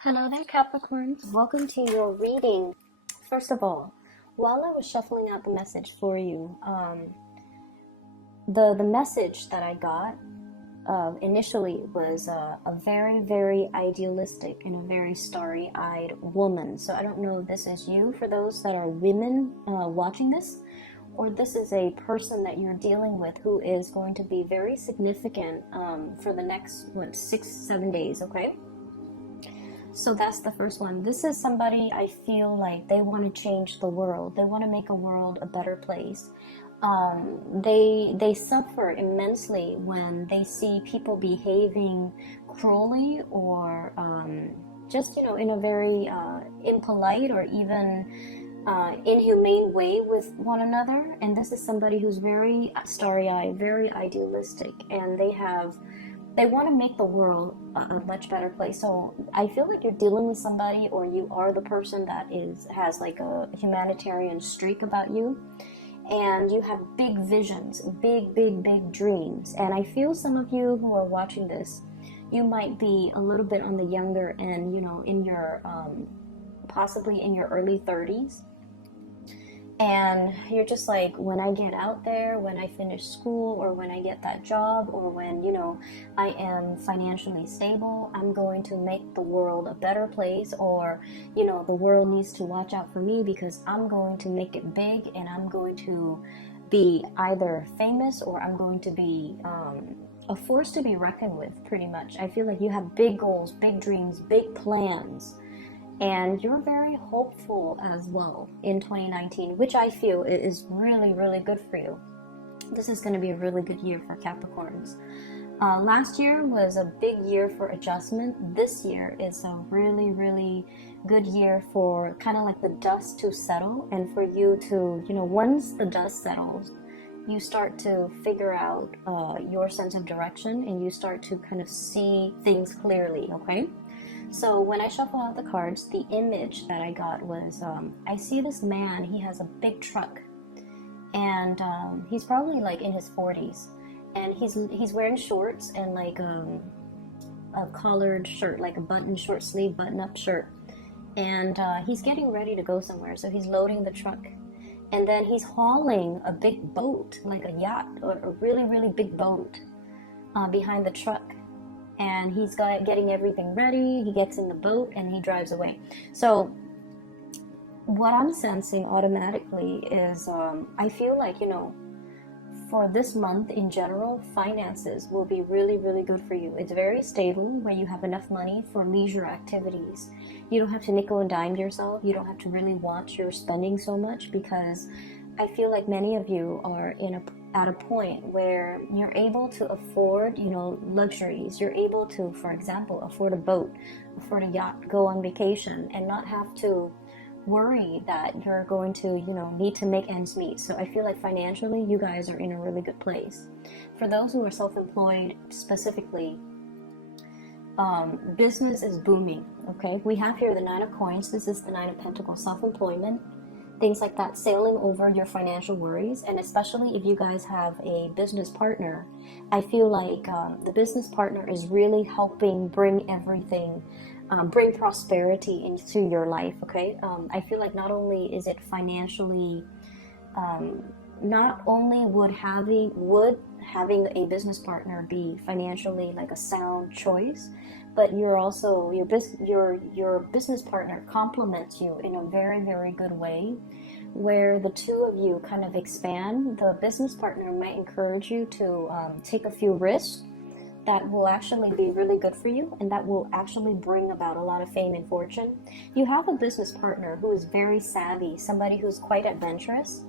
Hello there, Capricorns. Welcome to your reading. First of all, while I was shuffling out the message for you, the message that I got initially was a very, very idealistic and a very starry-eyed woman. So I don't know if this is you, for those that are women watching this, or this is a person that you're dealing with who is going to be very significant for the next, 6-7 days, okay? So that's the first one. This is somebody I feel like they want to change the world. They want to make a world a better place. They suffer immensely when they see people behaving cruelly or just in a very impolite or even inhumane way with one another. And this is somebody who's very starry-eyed, very idealistic, and they want to make the world a much better place. So I feel like you're dealing with somebody, or you are the person that has like a humanitarian streak about you, and you have big visions, big, big, big dreams. And I feel some of you who are watching this, you might be a little bit on the younger end, in your possibly in your early 30s. And you're just like, when I get out there, when I finish school, or when I get that job, or when, I am financially stable, I'm going to make the world a better place, or, the world needs to watch out for me because I'm going to make it big, and I'm going to be either famous, or I'm going to be a force to be reckoned with, pretty much. I feel like you have big goals, big dreams, big plans. And you're very hopeful as well in 2019, which I feel is really, really good for you. This is going to be a really good year for Capricorns. Last year was a big year for adjustment. This year is a really, really good year for kind of like the dust to settle, and for you to, once the dust settles, you start to figure out your sense of direction, and you start to kind of see things clearly, okay? So when I shuffle out the cards, the image that I got was, I see this man. He has a big truck, and he's probably like in his 40s, and he's wearing shorts and like a collared shirt, like a short sleeve button up shirt, and he's getting ready to go somewhere. So he's loading the truck, and then he's hauling a big boat, like a yacht, or a really, really big boat behind the truck. And he's getting everything ready. He gets in the boat and he drives away. So what I'm sensing automatically is I feel like, for this month in general, finances will be really, really good for you. It's very stable, where you have enough money for leisure activities. You don't have to nickel and dime yourself. You don't have to really watch your spending so much, because I feel like many of you are at a point where you're able to afford, luxuries. You're able to, for example, afford a boat, afford a yacht, go on vacation, and not have to worry that you're going to, need to make ends meet. So I feel like financially, you guys are in a really good place. For those who are self-employed specifically, business is booming, okay? We have here the Nine of Coins. This is the Nine of Pentacles, self-employment, things like that, sailing over your financial worries. And especially if you guys have a business partner, I feel like the business partner is really helping bring everything, bring prosperity into your life, okay? I feel like not only is it financially, not only would having a business partner be financially like a sound choice, but you're also, your business partner complements you in a very, very good way, where the two of you kind of expand. The business partner might encourage you to take a few risks that will actually be really good for you, and that will actually bring about a lot of fame and fortune. You have a business partner who is very savvy, somebody who's quite adventurous.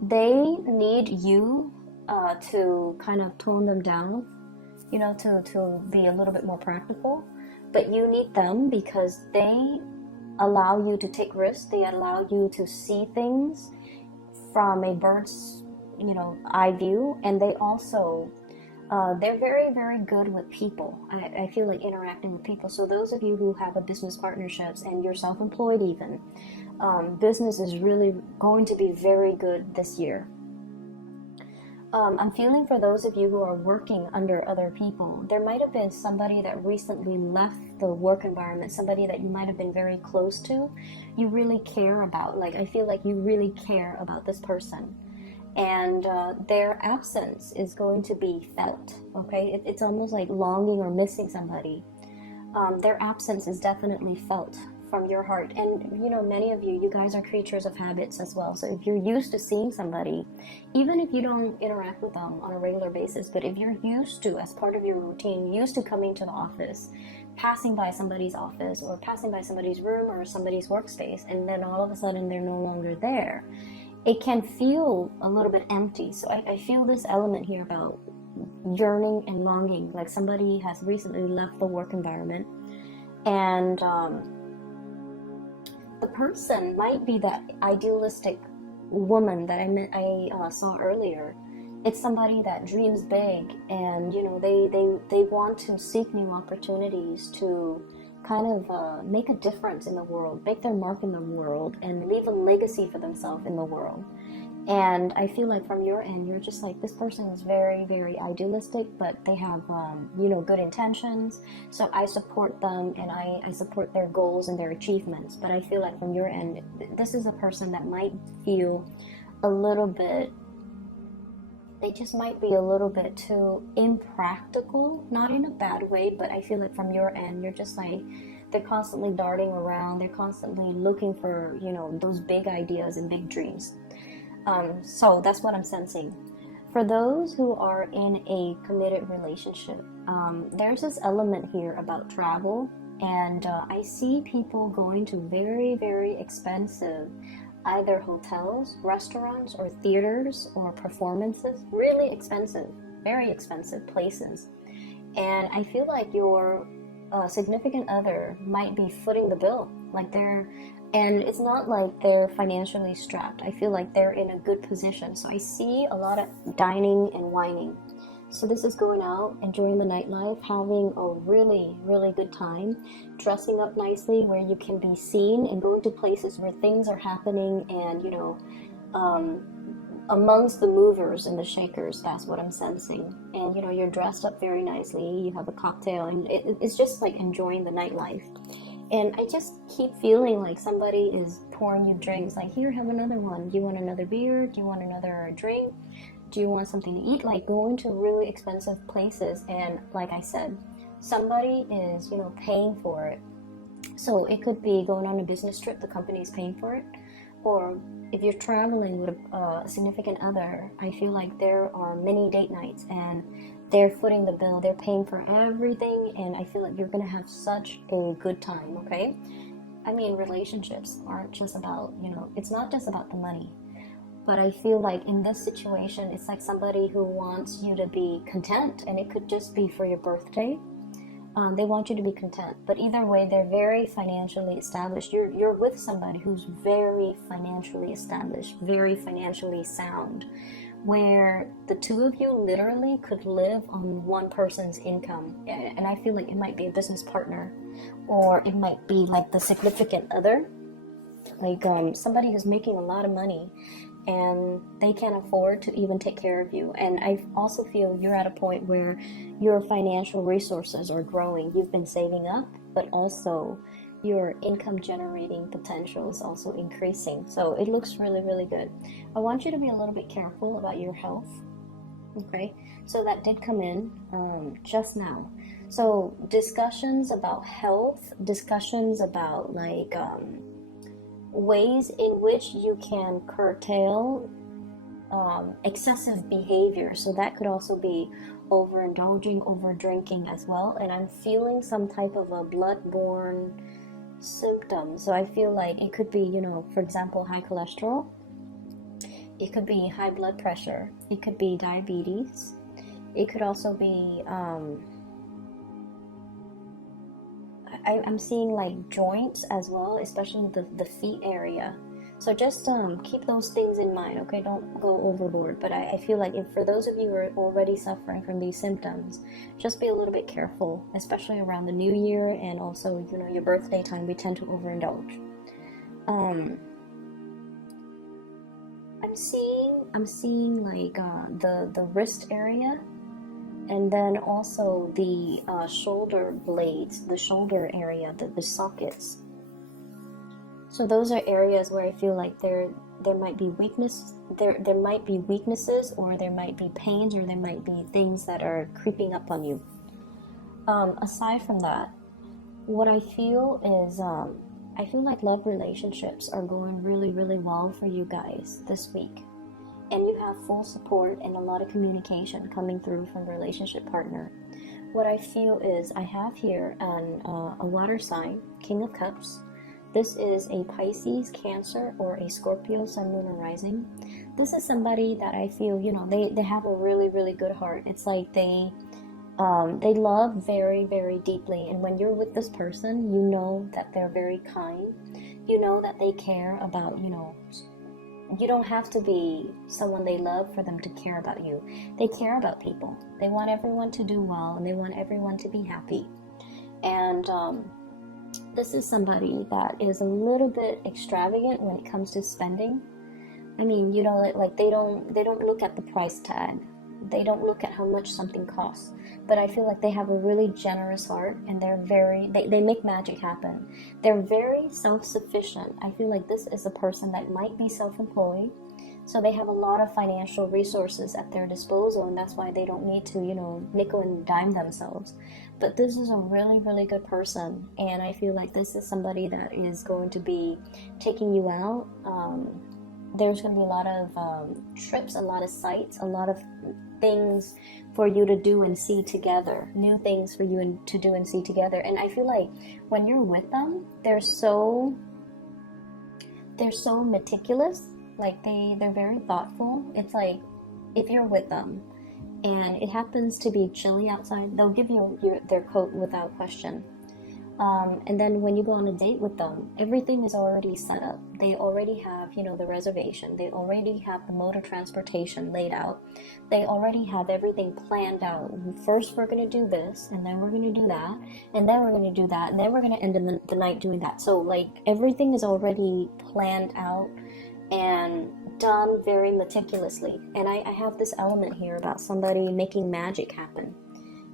They need you to kind of tone them down, to be a little bit more practical. But you need them because they allow you to take risks. They allow you to see things from a bird's, eye view. And they also, they're very, very good with people. I feel like interacting with people. So those of you who have a business partnerships and you're self-employed even, business is really going to be very good this year. I'm feeling for those of you who are working under other people, there might have been somebody that recently left the work environment, somebody that you might have been very close to, you really care about. Like, I feel like you really care about this person. And their absence is going to be felt, okay? It's almost like longing or missing somebody. Their absence is definitely felt from your heart. And you know, many of you guys are creatures of habits as well. So if you're used to seeing somebody, even if you don't interact with them on a regular basis, but if you're used to, as part of your routine, used to coming to the office, passing by somebody's office or passing by somebody's room or somebody's workspace, and then all of a sudden they're no longer there, it can feel a little bit empty. So I feel this element here about yearning and longing, like somebody has recently left the work environment, and the person might be that idealistic woman that I saw earlier. It's somebody that dreams big, and you know, they want to seek new opportunities to kind of make a difference in the world, make their mark in the world, and leave a legacy for themselves in the world. And I feel like from your end, you're just like, this person is very, very idealistic, but they have, you know, good intentions. So I support them, and I support their goals and their achievements. But I feel like from your end, this is a person that might feel a little bit, they just might be a little bit too impractical, not in a bad way, but I feel like from your end, you're just like, they're constantly darting around. They're constantly looking for, you know, those big ideas and big dreams. So that's what I'm sensing. For those who are in a committed relationship, there's this element here about travel, and I see people going to very, very expensive either hotels, restaurants, or theaters, or performances. Really expensive, very expensive places. And I feel like your significant other might be footing the bill, like and it's not like they're financially strapped. I feel like they're in a good position. So I see a lot of dining and wining. So this is going out, enjoying the nightlife, having a really, really good time, dressing up nicely where you can be seen, and going to places where things are happening, and, you know, amongst the movers and the shakers. That's what I'm sensing. And, you know, you're dressed up very nicely, you have a cocktail, and it's just like enjoying the nightlife. And I just keep feeling like somebody is pouring you drinks, like, here, have another one. Do you want another beer? Do you want another drink? Do you want something to eat? Like, going to really expensive places. And like I said, somebody is, you know, paying for it. So it could be going on a business trip, the company is paying for it. Or if you're traveling with a significant other, I feel like there are many date nights, and they're footing the bill, they're paying for everything, and I feel like you're gonna have such a good time, okay? I mean, relationships aren't just about, you know, it's not just about the money. But I feel like in this situation, it's like somebody who wants you to be content, and it could just be for your birthday. They want you to be content. But either way, they're very financially established. You're with somebody who's very financially established, very financially sound, where the two of you literally could live on one person's income. And I feel like it might be a business partner, or it might be like the significant other, like somebody who's making a lot of money, and they can't afford to even take care of you. And I also feel you're at a point where your financial resources are growing. You've been saving up, but also your income generating potential is also increasing. So it looks really, really good. I want you to be a little bit careful about your health. Okay, so that did come in just now. So discussions about health, discussions about like ways in which you can curtail excessive behavior. So that could also be overindulging, over drinking as well. And I'm feeling some type of a blood-borne symptom. So I feel like it could be, you know, for example, high cholesterol. It could be high blood pressure. It could be diabetes. It could also be I'm seeing like joints as well, especially the feet area. So just keep those things in mind, okay? Don't go overboard. But I feel like if for those of you who are already suffering from these symptoms, just be a little bit careful, especially around the new year, and also, you know, your birthday time, we tend to overindulge. I'm seeing like the wrist area, and then also the shoulder blades, the shoulder area, the sockets. So those are areas where I feel like there might be there might be weaknesses, or there might be pains, or there might be things that are creeping up on you. Aside from that, what I feel is I feel like love relationships are going really, really well for you guys this week. And you have full support and a lot of communication coming through from the relationship partner. What I feel is I have here a water sign, King of Cups. This is a Pisces, Cancer, or a Scorpio, Sun, Moon, or Rising. This is somebody that I feel, they have a really, really good heart. It's like they love very, very deeply. And when you're with this person, you know that they're very kind. You know that they care about, you don't have to be someone they love for them to care about you. They care about people. They want everyone to do well, and they want everyone to be happy. And this is somebody that is a little bit extravagant when it comes to spending. I mean, like they don't look at the price tag. They don't look at how much something costs. But I feel like they have a really generous heart, and they make magic happen. They're very self-sufficient. I feel like this is a person that might be self-employed, so they have a lot of financial resources at their disposal, and that's why they don't need to, nickel and dime themselves. But this is a really, really good person, and I feel like this is somebody that is going to be taking you out. There's going to be a lot of trips, a lot of sights, a lot of things for you to do and see together, new things for you to do and see together. And I feel like when you're with them, they're so meticulous. Like they're very thoughtful. It's like if you're with them and it happens to be chilly outside, they'll give you their coat without question. And then when you go on a date with them, everything is already set up. They already have, the reservation. They already have the mode of transportation laid out. They already have everything planned out. First, we're going to do this, and then we're going to do that, and then we're going to do that, and then we're going to end the night doing that. So, like, everything is already planned out and done very meticulously. And I have this element here about somebody making magic happen.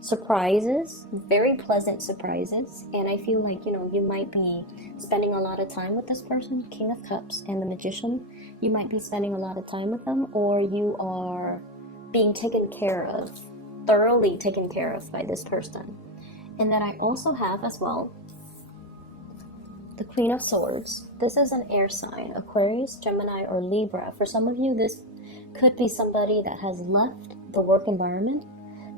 Surprises, very pleasant surprises, and I feel like you might be spending a lot of time with this person, King of Cups and the Magician. You might be spending a lot of time with them, or you are being taken care of, thoroughly taken care of by this person. And then I also have as well the Queen of Swords. This is an air sign, Aquarius, Gemini, or Libra. For some of you, this could be somebody that has left the work environment.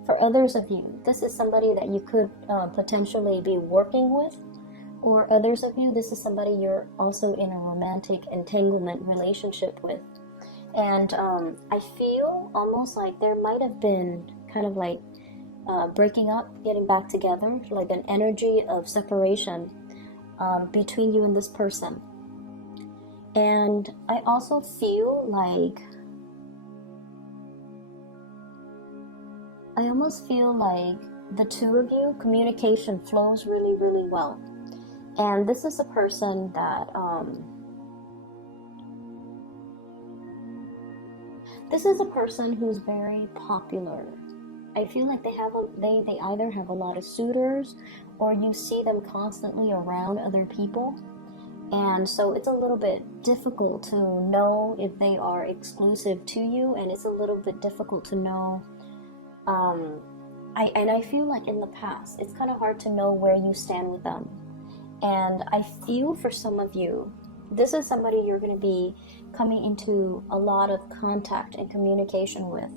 For others of you, this is somebody that you could potentially be working with. Or others of you, this is somebody you're also in a romantic entanglement relationship with. And I feel almost like there might have been kind of like breaking up, getting back together, like an energy of separation between you and this person. And I also feel like I almost feel like the two of you, communication flows really, really well. And this is a person that, this is a person who's very popular. I feel like they either have a lot of suitors, or you see them constantly around other people. And so it's a little bit difficult to know if they are exclusive to you, and it's a little bit difficult to know. I feel like in the past, it's kind of hard to know where you stand with them. And I feel for some of you, this is somebody you're going to be coming into a lot of contact and communication with.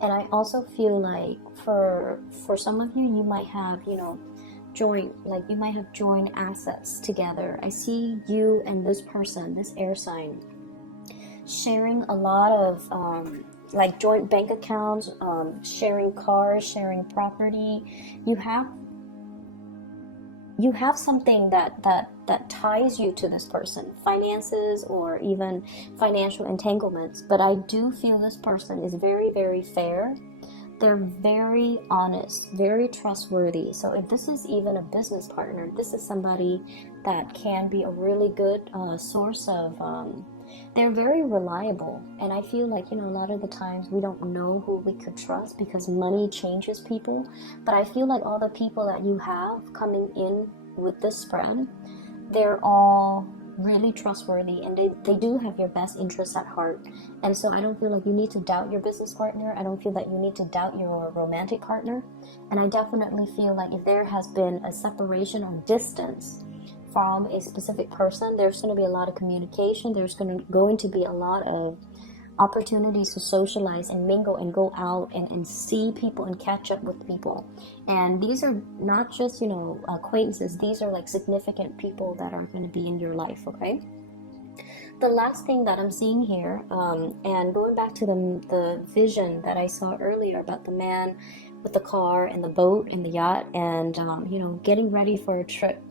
And I also feel like for some of you, you might have, you might have joint assets together. I see you and this person, this air sign, sharing a lot of, like joint bank accounts, sharing cars, sharing property. You have something that ties you to this person, finances or even financial entanglements. But I do feel this person is very, very fair. They're very honest, very trustworthy. So if this is even a business partner, this is somebody that can be a really good source of, they're very reliable. And I feel like, a lot of the times we don't know who we could trust because money changes people. But I feel like all the people that you have coming in with this spread, they're all really trustworthy, and they do have your best interests at heart. And so I don't feel like you need to doubt your business partner. I don't feel that you need to doubt your romantic partner. And I definitely feel like if there has been a separation or distance from a specific person, there's going to be a lot of communication. There's going to be a lot of opportunities to socialize and mingle and go out and see people and catch up with people. And these are not just, acquaintances. These are like significant people that are going to be in your life, okay? The last thing that I'm seeing here, and going back to the vision that I saw earlier about the man with the car and the boat and the yacht and, getting ready for a trip.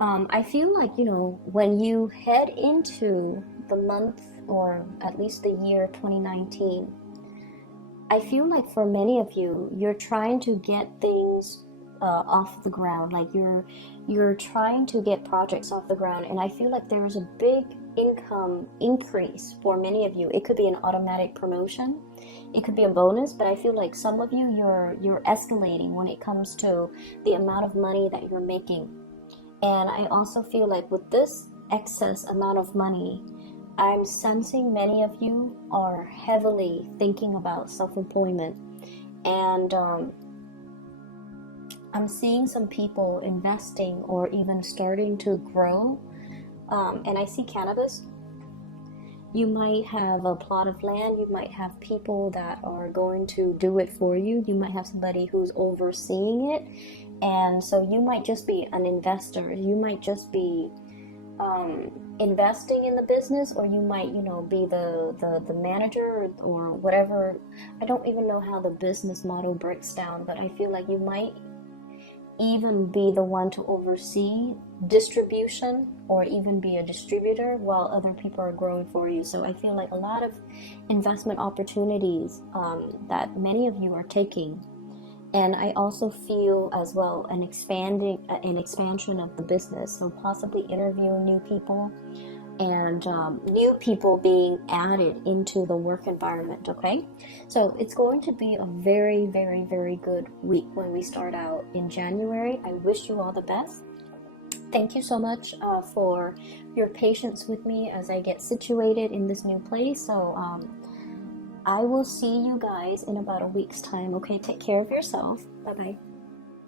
I feel like, when you head into the month or at least the year 2019, I feel like for many of you, you're trying to get things off the ground. Like you're trying to get projects off the ground, and I feel like there's a big income increase for many of you. It could be an automatic promotion, it could be a bonus, but I feel like some of you, you're escalating when it comes to the amount of money that you're making. And I also feel like with this excess amount of money, I'm sensing many of you are heavily thinking about self-employment. And I'm seeing some people investing or even starting to grow. And I see cannabis. You might have a plot of land. You might have people that are going to do it for you. You might have somebody who's overseeing it. And so you might just be an investor. You might just be investing in the business, or you might, be the manager or whatever. I don't even know how the business model breaks down, but I feel like you might even be the one to oversee distribution or even be a distributor while other people are growing for you. So I feel like a lot of investment opportunities that many of you are taking. And I also feel as well an expansion of the business. So possibly interviewing new people and new people being added into the work environment, okay? So it's going to be a very, very, very good week when we start out in January. I wish you all the best. Thank you so much for your patience with me as I get situated in this new place. So I will see you guys in about a week's time, okay? Take care of yourself. Bye-bye.